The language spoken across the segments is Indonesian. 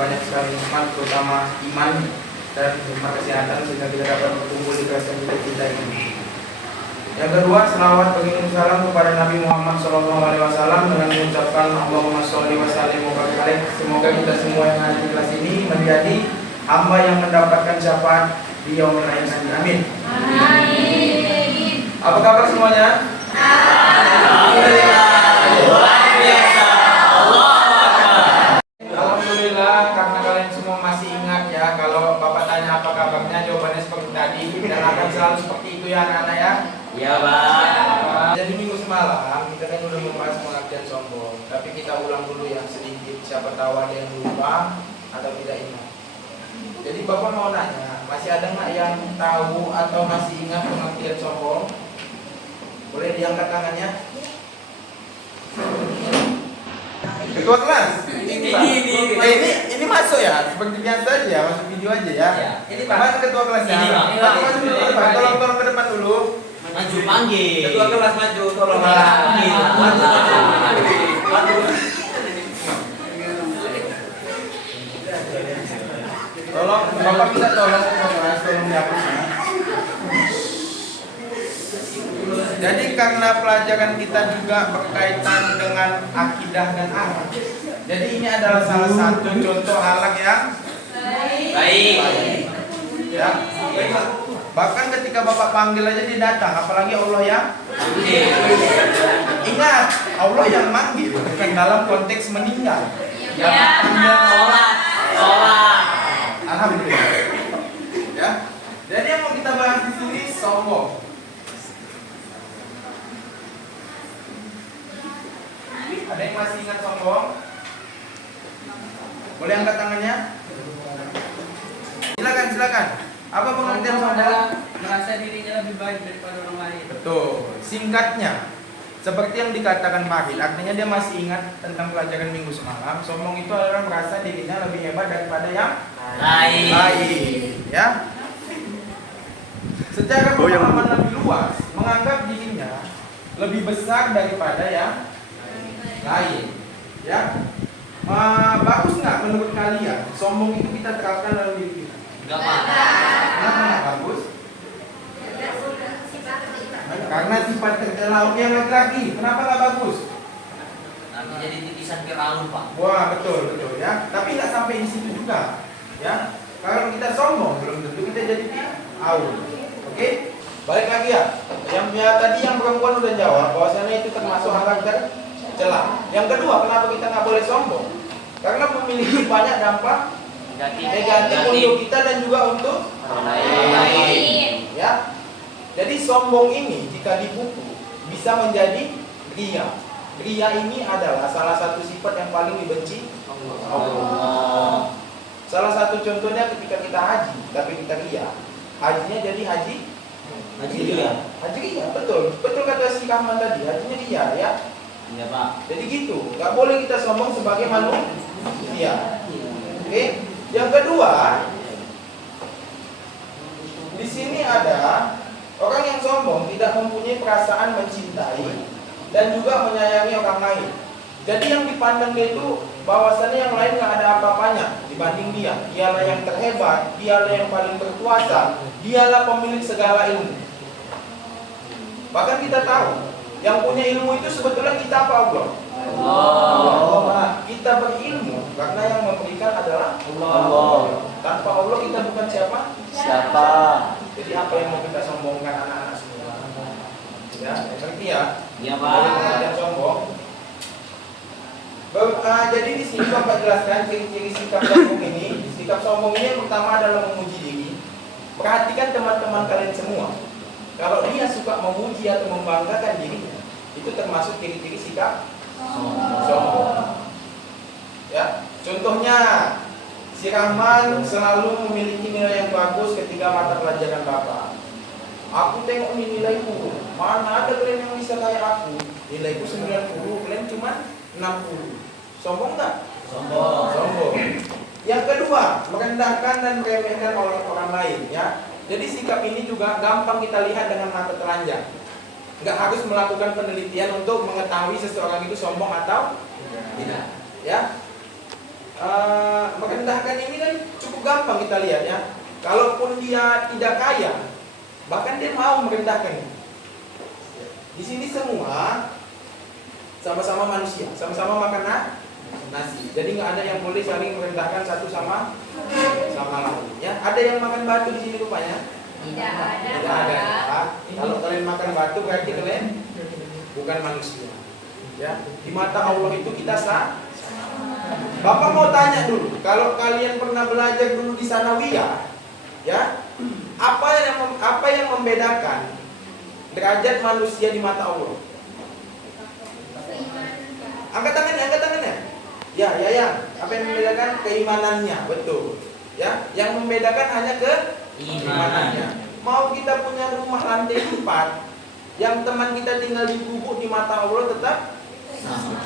banyak sekali nikmat, terutama iman dan nikmat kesehatan sehingga kita dapat berkumpul di kelas kita ini. Yang kedua, selawat pengirim salam kepada Nabi Muhammad SAW dengan mengucapkan Allahumma sholli wa sallim wa barik alaih. Semoga kita semua yang ada di kelas ini menjadi hamba yang mendapatkan syafaat di yaumil akhir nanti. Amin. Amin. Apa kabar semuanya? Alhamdulillah. Luar biasa. Alhamdulillah, karena kalian semua masih ingat ya, kalau Bapak tanya apa kabarnya, jawabannya seperti tadi dan akan selalu seperti itu ya anak-anak ya. Iya, Pak. Jadi minggu semalam kita kan udah membahas pengertian sombong, tapi kita ulang dulu yang sedikit, siapa tahu ada yang lupa atau tidak ingat. Jadi Bapak mau nanya, masih ada nggak yang tahu atau masih ingat pengertian sombong? Boleh diangkat tangannya? Ketua kelas. Ini masuk ya, seperti biasa aja ya, masuk video aja ya. Ini Pak. Masuk ketua kelasnya. Masuk dulu, Pak. Tolong ke depan dulu. Maju panggil. Ketua kelas maju, tolong Panggil. maju. Tolong, Bapak minta tolong ketua kelas, tolong dihapus ya. Jadi karena pelajaran kita juga berkaitan dengan akidah dan akhlak. Jadi ini adalah salah satu contoh akhlak yang Baik. ya. Bahkan ketika Bapak panggil aja dia datang, apalagi Allah yang ingat, Allah yang manggil, bukan dalam konteks meninggal. Yang panggil Sholat. Alhamdulillah. Ya. Jadi yang mau kita bahas di sini sombong. Ada yang masih ingat sombong? Boleh angkat tangannya? Silakan. Apa pengertian sombong? Merasa dirinya lebih baik daripada orang lain. Betul. Singkatnya, seperti yang dikatakan Mahir, artinya dia masih ingat tentang pelajaran minggu semalam. Sombong itu adalah merasa dirinya lebih hebat daripada yang lain. Ya. Secara pemahaman lebih luas, menganggap dirinya lebih besar daripada yang lain. Ya. Bagus nggak menurut kalian? Sombong itu kita terapkan dalam diri kita. Enggak, Pak. Kenapa nggak bagus? Karena sifat tercela yang laki-laki. Kenapa nggak bagus? Nanti jadi titisan Firaun, Pak. Wah, betul ya. Tapi nggak sampai di situ juga. Ya. Kalau kita sombong, belum tentu kita jadi Firaun. Oke? Balik lagi ya. Tadi yang perempuan udah jawab bahwasanya itu termasuk akhlak tercela. Yang kedua, kenapa kita nggak boleh sombong? Karena memiliki banyak dampak negatif untuk kita dan juga untuk orang lain. Ya. Jadi sombong ini jika dipupuk bisa menjadi ria. Ria ini adalah salah satu sifat yang paling dibenci Allah. Salah satu contohnya ketika kita haji, tapi kita ria. Hajinya jadi haji ria. Haji ria, betul kata si Kahman tadi. Hajinya ria ya. Iya, Pak. Jadi gitu. Gak boleh kita sombong sebagai manusia. Oke. Yang kedua, di sini ada orang yang sombong tidak mempunyai perasaan mencintai dan juga menyayangi orang lain. Jadi yang dipandang dia itu bahwasannya yang lain nggak ada apa-apanya dibanding dia. Dialah yang terhebat, dialah yang paling berkuasa, dialah pemilik segala ilmu. Bahkan kita tahu, yang punya ilmu itu sebetulnya kita apa Allah? Allah. Kita berilmu karena yang memberikan adalah Allah. Tanpa Allah kita bukan siapa? Jadi apa yang mau kita sombongkan anak-anak semua? Ya, ngerti ya? Iya, Pak. Yang sombong. Jadi di sini Bapak jelaskan ciri-ciri sikap sombong ini. Sikap sombong ini yang pertama adalah memuji diri. Perhatikan teman-teman kalian semua. Kalau dia suka memuji atau membanggakan dirinya, itu termasuk ciri-ciri sikap sombong. Ya, contohnya si Rahman selalu memiliki nilai yang bagus ketika mata pelajaran Bapak. Aku tengok nilaiku, mana ada kalian yang bisa kayak aku? Nilaiku 90, kalian cuma 60. Sombong nggak? Sombong. Yang kedua, merendahkan dan meremehkan orang lain. Ya, jadi sikap ini juga gampang kita lihat dengan mata telanjang. Nggak harus melakukan penelitian untuk mengetahui seseorang itu sombong atau tidak. Ya. merendahkan ini kan cukup gampang kita lihat ya. Kalaupun dia tidak kaya, bahkan dia mau merendahkan. Di sini semua sama-sama manusia, sama-sama makan nasi. Jadi nggak ada yang boleh saling merendahkan satu sama lain. Ya, ada yang makan batu di sini rupanya? Tidak ada. Tidak ada. Ya. Kalau kalian makan batu berarti kalian bukan manusia. Ya, di mata Allah itu kita sah. Bapak mau tanya dulu, kalau kalian pernah belajar dulu di sanawiyah, ya, apa yang membedakan derajat manusia di mata Allah? Angkat tangannya. Ya. Apa yang membedakan? Keimanannya, betul. Ya, yang membedakan hanya keimanannya. Mau kita punya rumah lantai 4, yang teman kita tinggal di gubuk di mata Allah tetap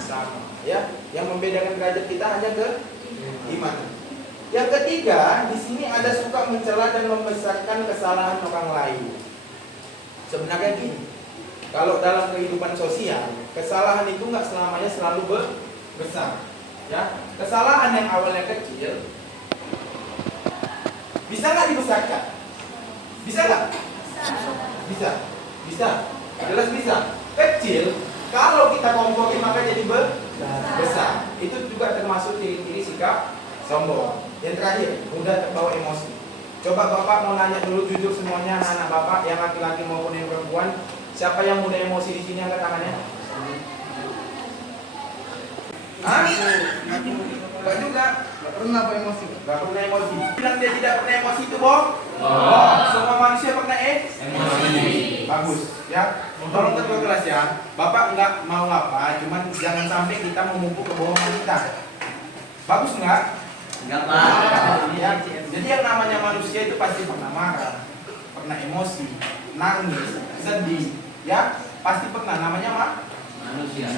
sama. Ya, yang membedakan derajat kita hanya keimanan. Yang ketiga, di sini ada suka mencela dan membesarkan kesalahan orang lain. Sebenarnya gini, kalau dalam kehidupan sosial, kesalahan itu nggak selamanya selalu besar. Ya, kesalahan yang awalnya kecil bisa nggak dibesarkan? Bisa nggak? Bisa. Jelas bisa. Kecil, kalau kita komporin maka jadi besar. Itu juga termasuk ciri-ciri sikap sombong. Yang terakhir, mudah terbawa emosi. Coba Bapak mau nanya dulu jujur semuanya anak-anak Bapak, yang laki-laki maupun yang perempuan, siapa yang mudah emosi di sini angkat tangannya? Hah? Enggak juga. Gak pernah apa emosi. Enggak pernah emosi. Bilang dia tidak pernah emosi itu bohong? Semua manusia pernah emosi. Bagus, ya. Tolong ketua kelas ya. Bapak enggak mau apa, cuman jangan sampai kita memupuk kebohongan kita. Bagus enggak? Enggak, Pak. Ya. Jadi yang namanya manusia itu pasti pernah marah, pernah emosi, nangis, sedih, ya. Pasti pernah, namanya Manusia.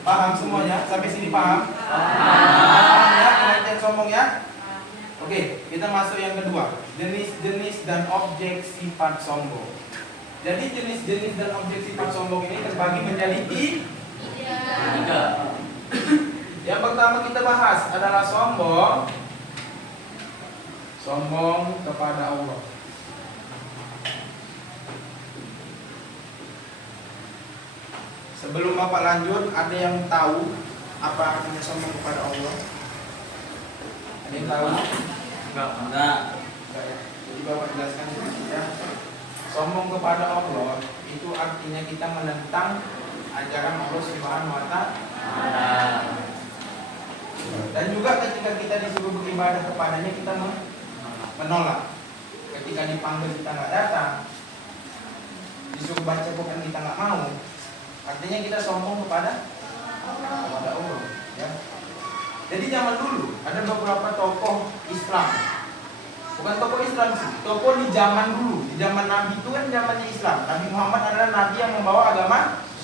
Paham semuanya? Sampai sini paham? Paham ya, pengertian sombong ya. Oke, kita masuk yang kedua. Jenis-jenis dan objek sifat sombong. Jadi jenis-jenis dan objek sifat sombong ini terbagi menjadi Tiga. Yang pertama kita bahas adalah sombong kepada Allah. Sebelum Bapak lanjut, ada yang tahu apa artinya sombong kepada Allah? Ada yang tahu? Enggak. Enggak ya? Jadi Bapak jelaskan ya. Sombong kepada Allah itu artinya kita menentang ajaran Allah Subhanahu wa Ta'ala. Dan juga ketika kita disuruh beribadah kepadanya kita menolak. Ketika dipanggil kita nggak datang, disuruh baca Quran kita nggak mau. Artinya kita sombong kepada Allah, ya. Jadi zaman dulu ada beberapa tokoh Islam, bukan tokoh Islam sih, tokoh di zaman dulu, di zaman Nabi itu kan zamannya Islam. Nabi Muhammad adalah Nabi yang membawa agama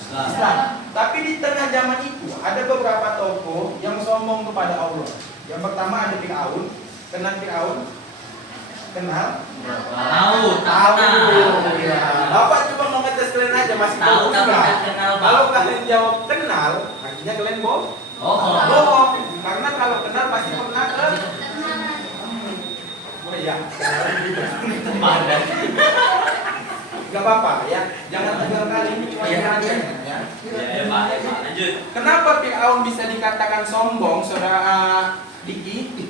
Islam. Tapi di tengah zaman itu ada beberapa tokoh yang sombong kepada Allah. Yang pertama ada Fir'aun. Kenal Fir'aun? Kenal? Tahu. Ya. Bapak cuma mau ngetes kalian aja masih Tahu bagus tapi nggak? nggak kenal, Pak. Kalau kalian jawab kenal, artinya kalian bohong. Bohong. Karena kalau kenal pasti pernah ke. Oh iya, kenalan juga. Gak apa-apa ya, jangan tegal kali ini cuma aja ya. Ya, Pak. Lanjut. Kenapa Fir'aun bisa dikatakan sombong, saudara Diki?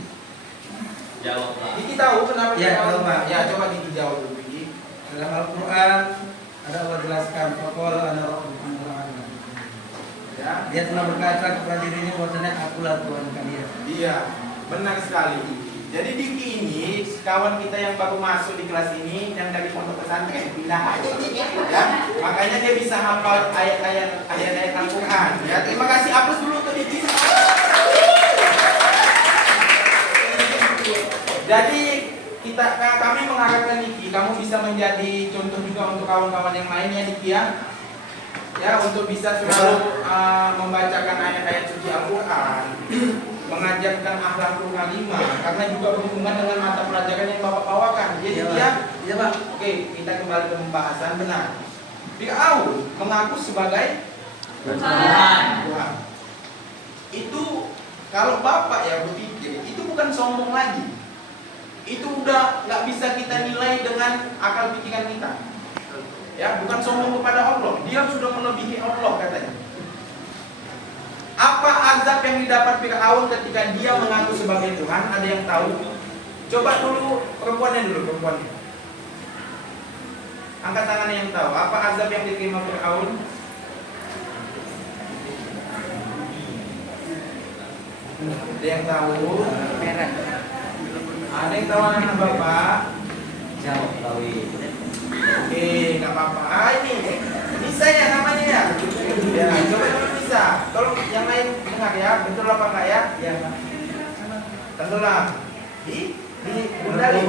Jawab, Pak. Diki tahu kenapa Ya, Fir'aun? tahu, Pak. Ya, coba Diki jawab dulu Diki. Dalam Al-Quran ada Allah jelaskan faqala ana rabbukum alamin. Ya, Dia telah berkata kepada dirinya bahwasanya akulah Tuhan kalian. iya, benar sekali Diki. Jadi Diki ini kawan kita yang baru masuk di kelas ini, yang dari pondok pesantren pindah aja, ya. Makanya dia bisa hafal ayat-ayat Al-Quran. Ya, terima kasih, aplaus dulu untuk Diki. Jadi kami mengharapkan Diki, kamu bisa menjadi contoh juga untuk kawan-kawan yang lainnya Diki ya. Ya, untuk bisa selalu membacakan ayat-ayat suci Al-Quran, mengajarkan akhlakul karimah, karena juga berhubungan dengan mata pelajaran yang Bapak bawakan. Jadi ya, Iya, Pak. oke, kita kembali ke pembahasan benar. Fir'aun mengaku sebagai Tuhan. Tuhan. Itu Kalau bapak ya berpikir, itu bukan sombong lagi. Itu udah nggak bisa kita nilai dengan akal pikiran kita. Ya, bukan sombong kepada Allah. Dia sudah melebihi Allah katanya. Apa azab yang didapat Fir'aun ketika dia mengaku sebagai Tuhan? Ada yang tahu? Coba dulu perempuannya. Angkat tangannya yang tahu. Apa azab yang diterima Fir'aun? Ada yang tahu? Merah. Ada yang tahu anak bapak? Jauh tahu. Oke, nggak apa-apa. Ini bisa ya namanya ya. Ya, coba dulu bisa. Tolong yang lain dengar ya. Betul apa enggak ya? Ya. Tenggelam. Di Bundali.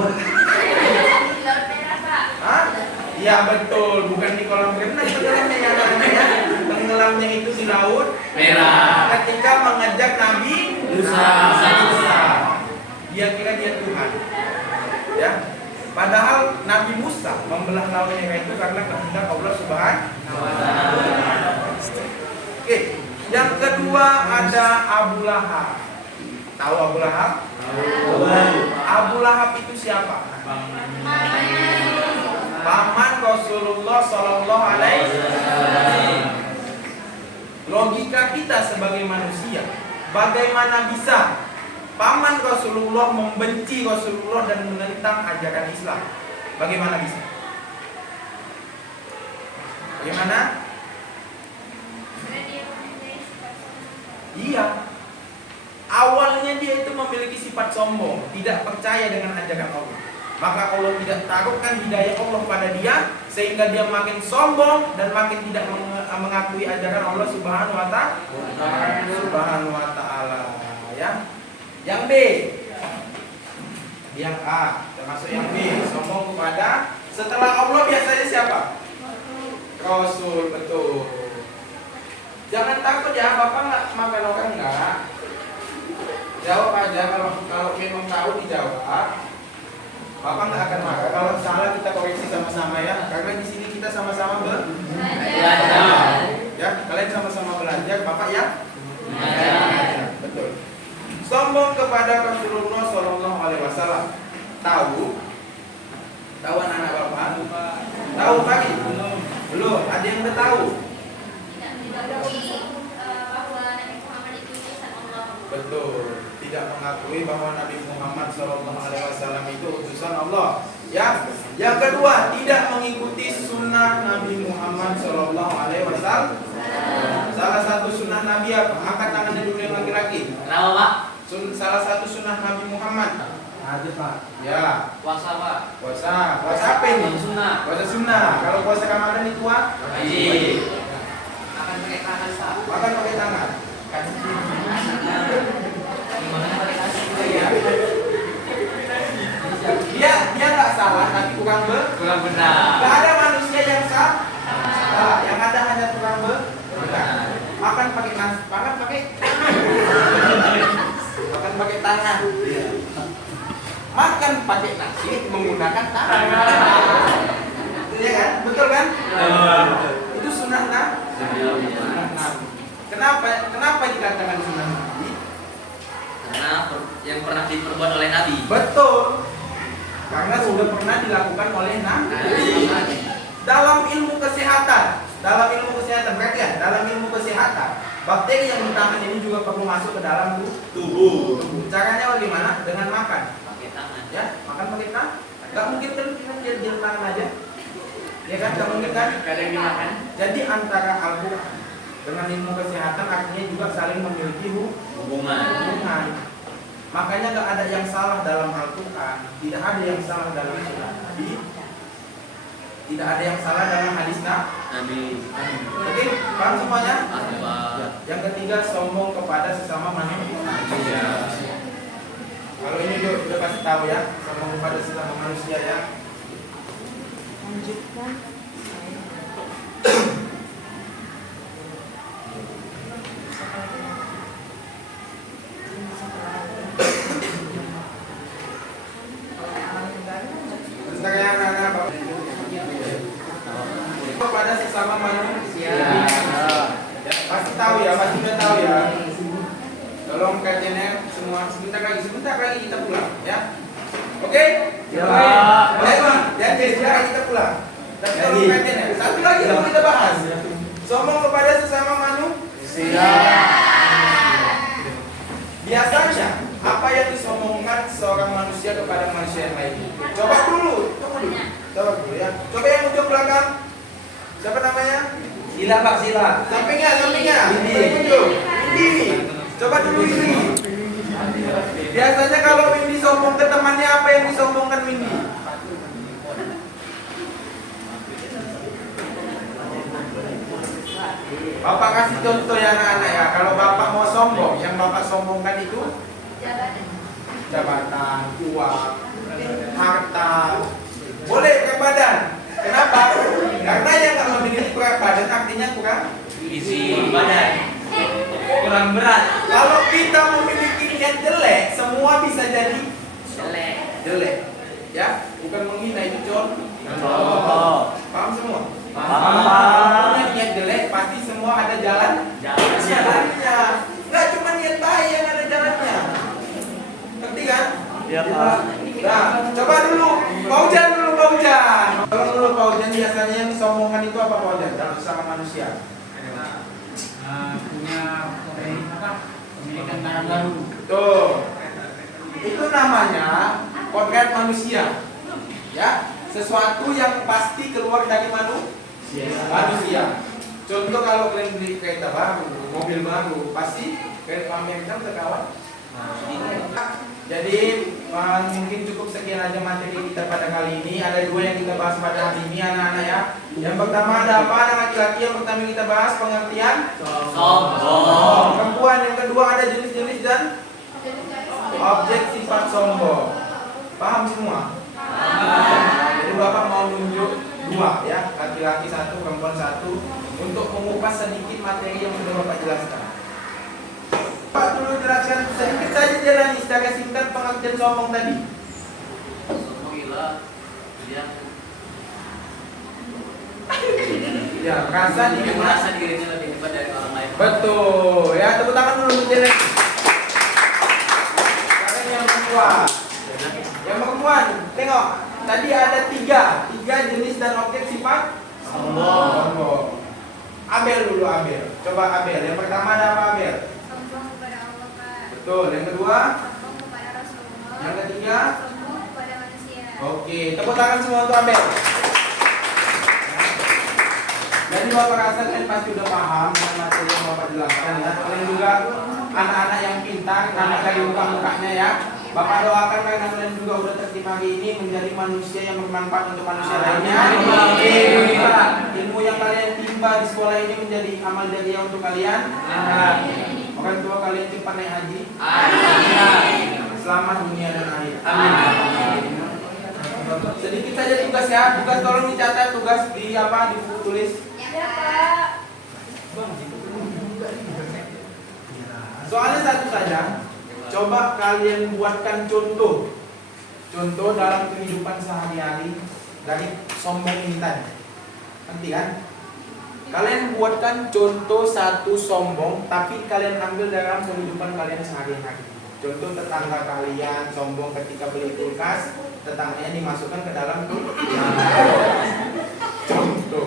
Hah? Iya betul. Bukan di kolam renang tenggelamnya ya namanya. Tenggelamnya itu di laut Merah. ketika mengajak Nabi Musa. Dia kira dia Tuhan. Ya. Padahal Nabi Musa membelah laut merah itu karena kehendak Allah Subhanahu wa Ta'ala. Oke, yang kedua ada Abu Lahab. Tahu Abu Lahab? Abu Lahab itu siapa? Paman Rasulullah Sallallahu Alaihi Wasallam. Logika kita sebagai manusia, bagaimana bisa paman Rasulullah membenci Rasulullah dan menentang ajaran Islam? Bagaimana bisa? Bagaimana? Iya. Awalnya dia itu memiliki sifat sombong, tidak percaya dengan ajaran Allah. Maka Allah tidak taruhkan hidayah Allah pada dia, sehingga dia makin sombong dan makin tidak mengakui ajaran Allah Subhanahu wa Ta'ala. Ya. Yang B, yang A, termasuk yang B, sombong kepada setelah Allah biasanya siapa? Rasul, betul. Jangan takut ya, Bapak nggak makan orang nggak? Jawab aja, kalau memang tahu dijawab. Bapak nggak akan marah. Kalau salah kita koreksi sama-sama ya, karena di sini kita sama-sama belajar. Ya, kalian sama-sama belajar, Bapak ya? Betul. Sombong kepada Rasulullah Shallallahu Alaihi Wasallam. Tahu anak bapak? Tahu pagi? Belum. Ada yang udah tahu? Betul. Tidak mengakui bahwa Nabi Muhammad Shallallahu Alaihi Wasallam itu utusan Allah. Ya. Yang kedua, tidak mengikuti sunnah Nabi Muhammad Shallallahu Alaihi Wasallam. Salah satu sunnah Nabi apa? Angkat tangannya dulu yang laki-laki. Kenapa, Pak? Salah satu sunnah Nabi Muhammad. Ada Pak. Ya. Puasa, Pak. Puasa apa ini? Sunnah. Puasa sunnah. Kalau puasa Ramadan itu apa? Wajib. Akan pakai tangan, Pak. Makan pakai tangan. Dia nggak salah, tapi kurang benar. Nggak ada manusia yang salah. Yang ada hanya kurang benar. Makan pakai makan pakai tangan. Makan pakai nasi menggunakan tangan. Iya kan? Betul kan? Itu sunnah Nabi. Kenapa dikatakan sunnah Nabi? Karena yang pernah diperbuat oleh Nabi. Betul. Karena sudah pernah dilakukan oleh Nabi. Dalam ilmu kesehatan, perhatian, dalam ilmu kesehatan, bakteri yang di tangan ini juga perlu masuk ke dalam tubuh. Caranya bagaimana? Dengan makan. Pakai tangan. Ya, makan pakai tangan. Gak mungkin kan kita jalan tangan aja. Ya kan, gak mungkin kan? Kadang dimakan. Jadi antara Al-Quran dengan ilmu kesehatan artinya juga saling memiliki hubungan. Makanya gak ada yang salah dalam Al-Quran, tidak ada yang salah dalam sunnah Nabi, tidak ada yang salah dalam hadis Nabi. Oke, paham semuanya? Pak. Yang ketiga, sombong kepada sesama manusia. Kalau ini udah pasti tahu ya, sombong kepada sesama manusia ya. Lanjutkan. Kepada sesama manusia. Ya, pasti tahu ya, pasti udah tahu ya. Tolong kuesioner semua sebentar lagi kita pulang ya. Oke? Ya. Jadi sekarang kita pulang. Tapi kalau kuesioner, satu lagi yang mau kita bahas. Sombong kepada sesama manusia. Biasanya apa yang disombongkan seorang manusia kepada manusia yang lain? Coba dulu ya. Coba yang ujung belakang. Siapa namanya? Sila Pak, sila. Sampingnya. Windy. Windy. Coba dulu Windy. Biasanya kalau Windy sombong ke temannya, apa yang disombongkan Windy? Bapak kasih contoh ya anak-anak ya. Kalau bapak mau sombong, yang bapak sombongkan itu jabatan, uang, harta. Boleh berat badan. Kenapa? Karena yang nggak memiliki berat badan artinya kurang isi badan. Kurang berat. Kalau kita memiliki niat jelek, semua bisa jadi jelek. Ya, bukan menghina itu contoh. Paham semua? Paham. Punya niat jelek pasti semua ada jalannya. Nggak cuma niat baik yang ada jalannya. Ngerti kan? Iya, Pak. Nah, coba dulu Paujan. Kalau dulu Paujan biasanya yang disombongkan itu apa Paujan? Dalam sesama manusia. Punya pemilikan barang baru. Tuh. Itu namanya kodrat manusia. Ya, sesuatu yang pasti keluar dari manusia. Contoh kalau kalian beli kereta baru, mobil baru, pasti kalian pamerkan ke kawan. Jadi mungkin cukup sekian aja materi kita pada kali ini. Ada dua yang kita bahas pada hari ini anak-anak ya. Yang pertama ada apa? Anak laki-laki. Yang pertama kita bahas pengertian Sombong. perempuan. Yang kedua ada jenis-jenis dan objek sifat sombong. Paham semua? Jadi bapak mau nunjuk dua ya, laki-laki satu, perempuan satu, untuk mengupas sedikit materi yang sudah bapak jelaskan. Pak dulu jelaskan sedikit saja jalani secara singkat pengertian sombong tadi. Sombong gila. Dia Ya, merasa dia dirinya. merasa dirinya lebih hebat dari orang lain. Betul. Ya, tepuk tangan dulu untuk Jelek. Sekarang yang perempuan. Yang perempuan, tengok. Tadi ada tiga jenis dan objek sifat sombong. Abel dulu Abel. Coba Abel. Yang pertama ada apa Abel? Sombong kepada Allah, Pak. Betul. Yang kedua? Sombong kepada Rasulullah. Yang ketiga? Sombong kepada manusia. Oke, tepuk tangan semua untuk Abel. Jadi bapak rasa kalian pasti udah paham dengan materi yang bapak jelaskan ya. Kalian juga anak-anak yang pintar, anak dari muka-mukanya ya. Bapak doakan karena kalian juga udah terima hari ini menjadi manusia yang bermanfaat untuk manusia lainnya. Ilmu yang kalian timba di sekolah ini menjadi amal jariah untuk kalian. Orang tua kalian cepat naik haji. Selamat dunia dan akhir. Sedikit saja tugas ya. Tugas tolong dicatat, tugas di apa? Ditulis. Ya, Pak. Soalnya satu saja. Coba kalian buatkan contoh dalam kehidupan sehari-hari dari sombong ini tadi. Nanti kan? Kalian buatkan contoh satu sombong, tapi kalian ambil dalam kehidupan kalian sehari-hari. Contoh tetangga kalian sombong ketika beli kulkas, tetangganya dimasukkan ke dalam contoh.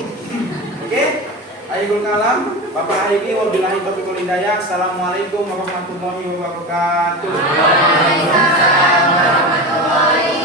Oke? Ayyul kalam, Bapak Aiki wabillahi taufiq wal hidayah. Assalamualaikum warahmatullahi wabarakatuh. Waalaikumsalam warahmatullahi